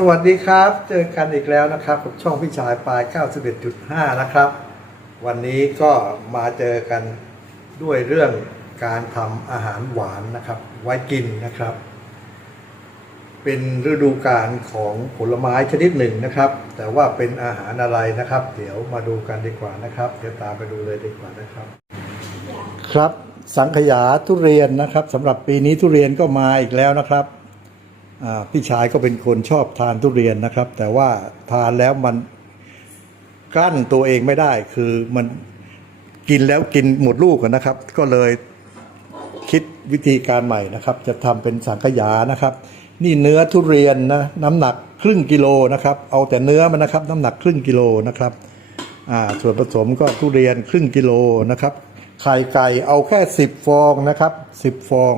สวัสดีครับ เจอกันอีกแล้วนะครับกับช่องพี่ชายปลาย 91.5 นะครับ วันนี้ก็มาเจอกันด้วยเรื่องการทำอาหารหวานนะครับ ไว้กินนะครับ เป็นฤดูกาลของผลไม้ชนิดหนึ่งนะครับ แต่ว่าเป็นอาหารอะไรนะครับ เดี๋ยวมาดูกันดีกว่านะครับ เดี๋ยวตามไปดูเลยดีกว่านะครับ ครับสังขยาทุเรียนนะครับสำหรับปีนี้ทุเรียนก็มาอีกแล้วนะครับ พี่ชายก็เป็นคนชอบทานทุเรียนนะครับ แต่ว่าทานแล้วมันกลั้นตัวเองไม่ได้ คือมันกินแล้วกินหมดลูกนะครับ ก็เลยคิดวิธีการใหม่นะครับ จะทำเป็นสังขยานะครับ นี่เนื้อทุเรียนนะน้ำหนักครึ่งกิโลนะครับ เอาแต่เนื้อมันนะครับ น้ำหนักครึ่งกิโลนะครับส่วนผสมก็ทุเรียนครึ่งกิโลนะครับ ไข่ไก่เอาแค่ 10 ฟองนะครับ 10 ฟอง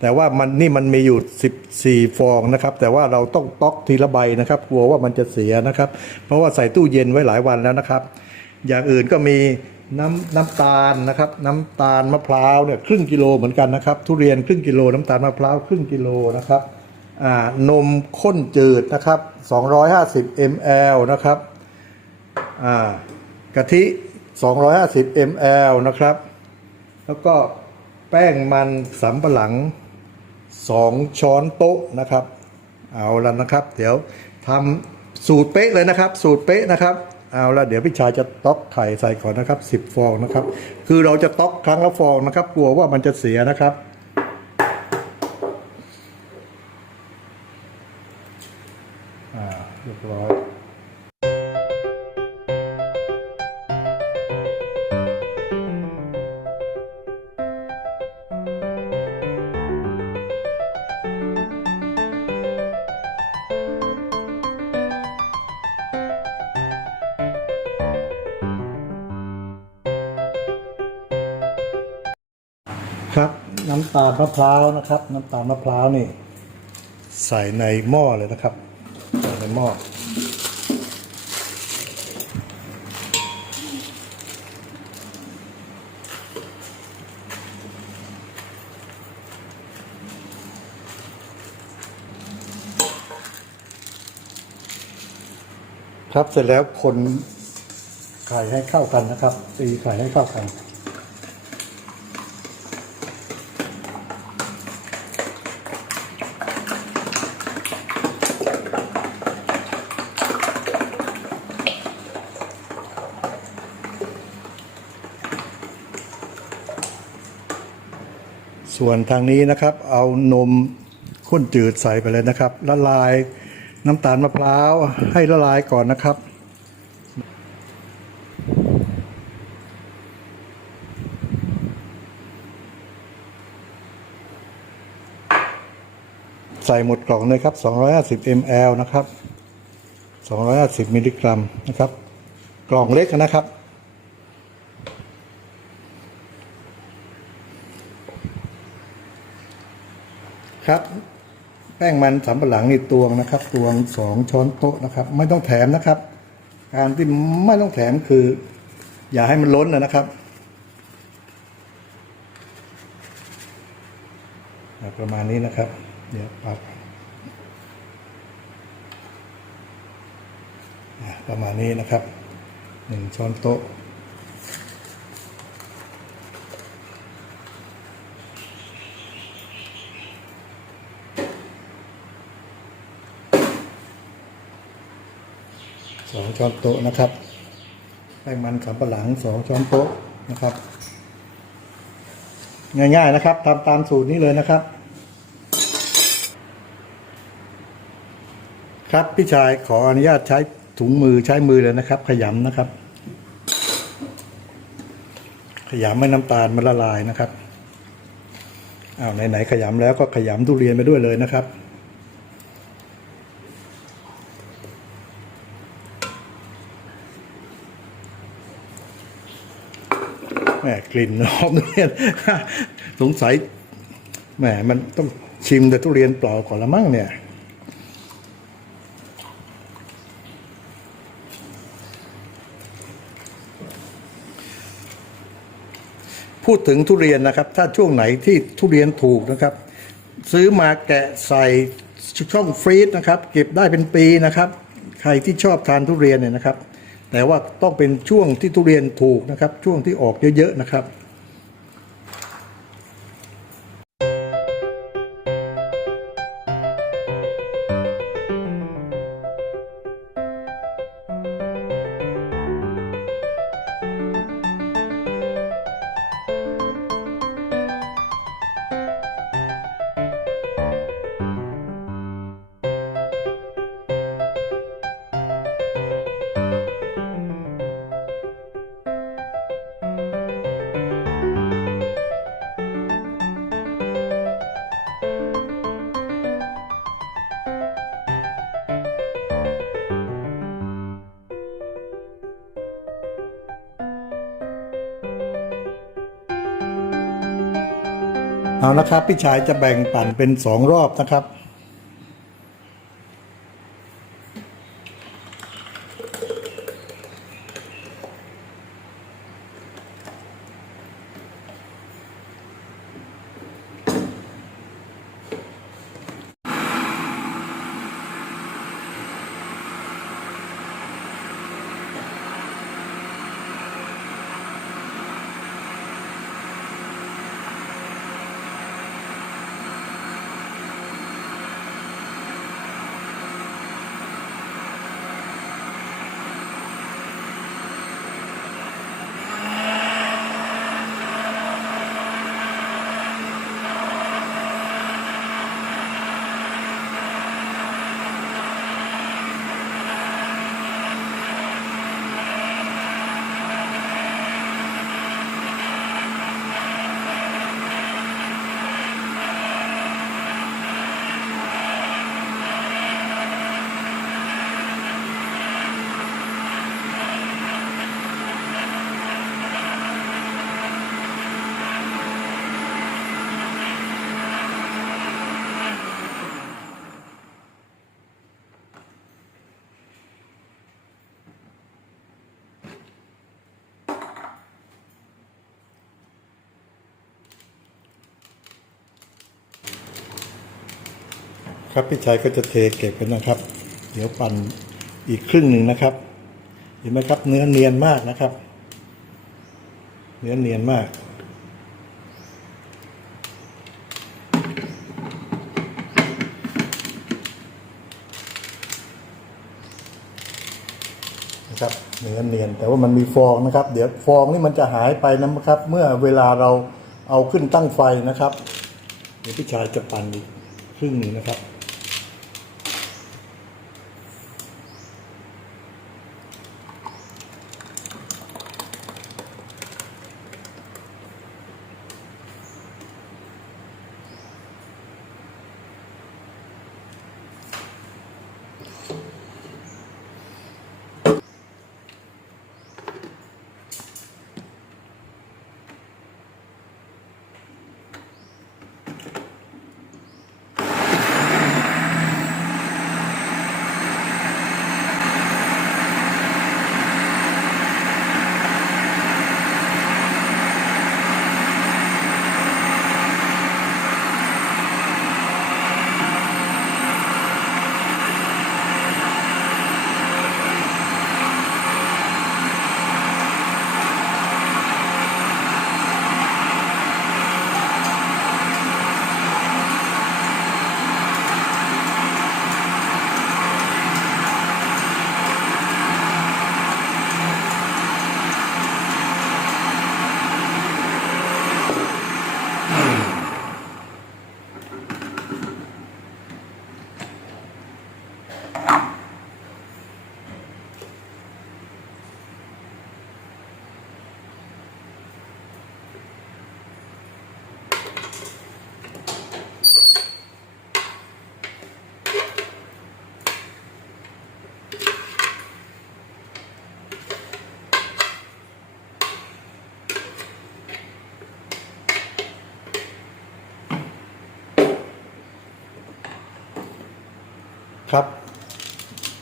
แต่ว่ามันนี่มันมีอยู่ 14 ฟองนะครับ แต่ว่าเราต้องต๊อกทีละใบนะครับ กลัวว่ามันจะเสียนะครับ เพราะว่าใส่ตู้เย็นไว้หลายวันแล้วนะครับ อย่างอื่นก็มีน้ำน้ำตาลนะครับ น้ำตาลมะพร้าวเนี่ยครึ่งกิโลเหมือนกันนะครับ ทุเรียนครึ่งกิโลน้ำตาลมะพร้าวครึ่งกิโลนะครับอ่านมข้นจืดนะครับ 250 ml นะครับอ่ากะทิ 250 ml นะครับ แล้วก็แป้งมันสำปะหลัง 2 ช้อนโต๊ะนะครับ เอาละนะครับ เดี๋ยวทำสูตรเป๊ะเลยนะครับ สูตรเป๊ะนะครับเอาละเดี๋ยวพี่ชายจะต๊อกไข่ใส่ก่อนนะครับ 10 ฟองนะครับ คือเราจะต๊อกครั้งละฟองนะครับ กลัวว่ามันจะเสียนะครับอ่าเรียบร้อย ครับ น้ำตาลมะพร้าวนะครับ น้ำตาลมะพร้าวนี่ ใส่ในหม้อเลยนะครับใส่ในหม้อครับเสร็จแล้วคนไข่ให้เข้ากันนะครับตีไข่ให้เข้ากัน ส่วนทางนี้นะครับ เอานมข้นจืดใส่ไปเลยนะครับ ละลายน้ำตาลมะพร้าวให้ละลายก่อนนะครับ ใส่หมดกล่องเลยครับ 250 ml นะครับ 250 มิลลิกรัมนะครับ กล่องเล็กนะครับ ครับ แป้งมันสำปะหลังนี่ตวงนะครับ ตวงสองช้อนโต๊ะนะครับ ไม่ต้องแถมนะครับ การที่ไม่ต้องแถมคือ อย่าให้มันล้นนะครับประมาณนี้นะครับ เดี๋ยวปรับประมาณนี้นะครับหนึ่งช้อนโต๊ะ สองช้อนโต๊ะนะครับแป้งมันสำปะหลังสองช้อนโต๊ะนะครับ ง่ายๆนะครับทำตามสูตรนี้เลยนะครับ ครับพี่ชายขออนุญาตใช้ถุงมือใช้มือเลยนะครับ ขยำนะครับ ขยำไม่น้ำตาลมันละลายนะครับอ้าวไหนๆขยำแล้วก็ขยำทุเรียนไปด้วยเลยนะครับ แหมกลิ่นหอมทุเรียนสงสัยแหมมันต้องชิมแต่ทุเรียนเปล่าก่อนละมั้งเนี่ยพูดถึงทุเรียนนะครับ ถ้าช่วงไหนที่ทุเรียนถูกนะครับ ซื้อมาแกะใส่ช่องฟรีซนะครับ เก็บได้เป็นปีนะครับ ใครที่ชอบทานทุเรียนเนี่ยนะครับ แต่ว่าต้องเป็นช่วงที่ทุเรียนถูกนะครับ ช่วงที่ออกเยอะๆนะครับ เอานะครับพี่ชายจะแบ่งปั่นเป็นสองรอบนะครับ ครับพี่ชายก็จะเทเก็บกันนะครับ เดี๋ยวปั่นอีกครึ่งหนึ่งนะครับ เห็นไหมครับ เนื้อเนียนมากนะครับ เนื้อเนียนมาก นะครับเนื้อเนียนแต่ว่ามันมีฟองนะครับ เดี๋ยวฟองนี่มันจะหายไปนะครับ เมื่อเวลาเราเอาขึ้นตั้งไฟนะครับ เดี๋ยวพี่ชายจะปั่นอีกครึ่งหนึ่งนะครับครับ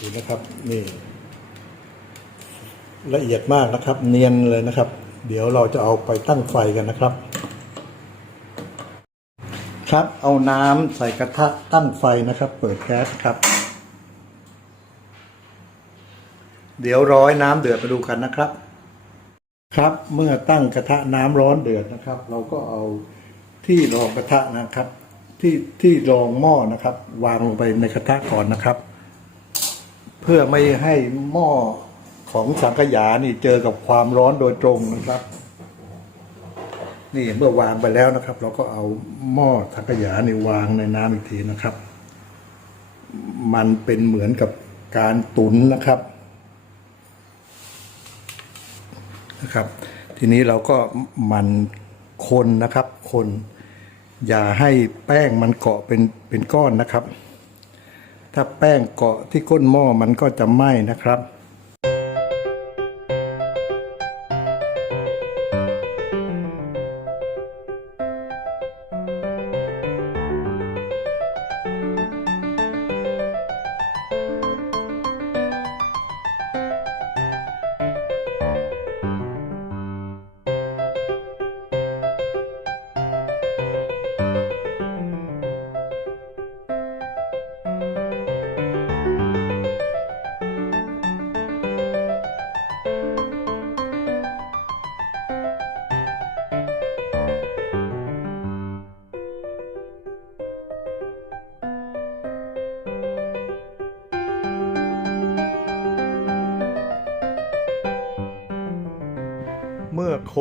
ดูนะครับนี่ละเอียดมากนะครับ เนียนเลยนะครับ เดี๋ยวเราจะเอาไปตั้งไฟกันนะครับ ครับเอาน้ำใส่กระทะตั้งไฟนะครับ เปิดแก๊สครับ เดี๋ยวร้อยน้ำเดือดมาดูกันนะครับ ครับเมื่อตั้งกระทะน้ำร้อนเดือดนะครับ เราก็เอาที่รองกระทะนะครับ ที่ที่รองหม้อนะครับ วางลงไปในกระทะก่อนนะครับ เพื่อไม่ให้หม้อของสังขยานี่เจอกับความร้อนโดยตรงนะครับ นี่เมื่อวางไปแล้วนะครับ เราก็เอาหม้อสังขยานี่วางในน้ำอีกทีนะครับ มันเป็นเหมือนกับการตุนนะครับนะครับ ทีนี้เราก็มันคนนะครับ คน อย่าให้แป้งมันเกาะเป็นเป็นก้อนนะครับ ถ้าแป้งเกาะที่ก้นหม้อมันก็จะไหม้นะครับ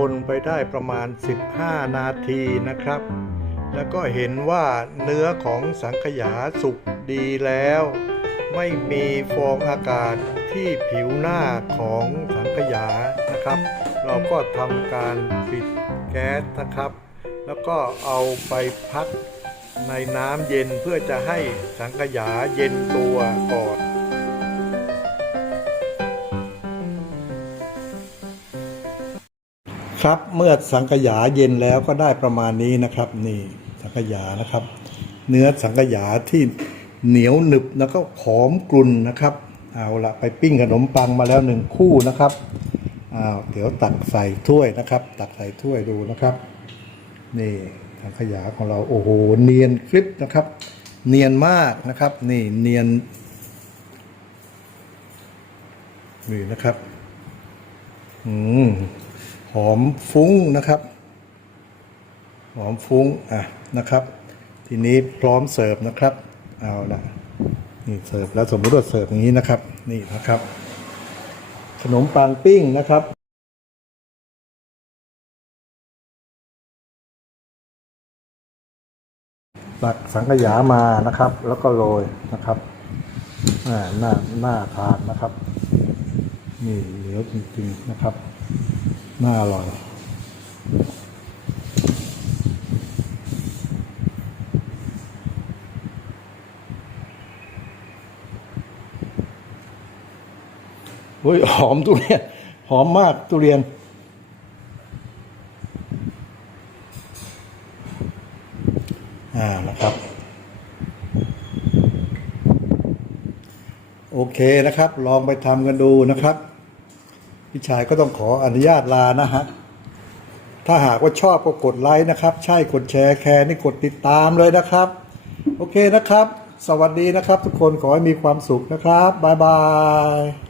คนไปได้ประมาณ 15 นาทีนะครับ แล้วก็เห็นว่าเนื้อของสังขยาสุกดีแล้ว ไม่มีฟองอากาศที่ผิวหน้าของสังขยานะครับ เราก็ทำการปิดแก๊สนะครับ แล้วก็เอาไปพักในน้ำเย็นเพื่อจะให้สังขยาเย็นตัวก่อน ครับ เมื่อสังขยาเย็นแล้วก็ได้ประมาณนี้นะครับ นี่สังขยานะครับ เนื้อสังขยาที่เหนียวหนึบแล้วก็หอมกลุ่นนะครับ เอาละไปปิ้งขนมปังมาแล้วหนึ่งคู่นะครับอ้าวเดี๋ยวตักใส่ถ้วยนะครับ ตักใส่ถ้วยดูนะครับ นี่สังขยาของเราโอ้โหเนียนคลิปนะครับ เนียนมากนะครับ นี่เนียนนี่นะครับ อืม หอมฟุ้งนะครับหอมฟุ้งอะนะครับ ทีนี้พร้อมเสิร์ฟนะครับเอาละนี่เสิร์ฟแล้วสมมติว่าเสิร์ฟอย่างนี้นะครับ นี่นะครับ ขนมปังปิ้งนะครับตักสังขยามานะครับ แล้วก็โรยนะครับหน้าหน้าทานนะครับ นี่เหนียวจริงๆนะครับ น่าอร่อย เฮ้ย หอมทุเรียน หอมมากทุเรียน อ่า นะครับ โอเคนะครับ ลองไปทำกันดูนะครับ พี่ชายก็ต้องขออนุญาตลานะฮะ ถ้าหากว่าชอบก็กดไลค์นะครับ ใช่กดแชร์แคร์นี่กดติดตามเลยนะครับ โอเคนะครับ สวัสดีนะครับ ทุกคนขอให้มีความสุขนะครับ บ๊ายบาย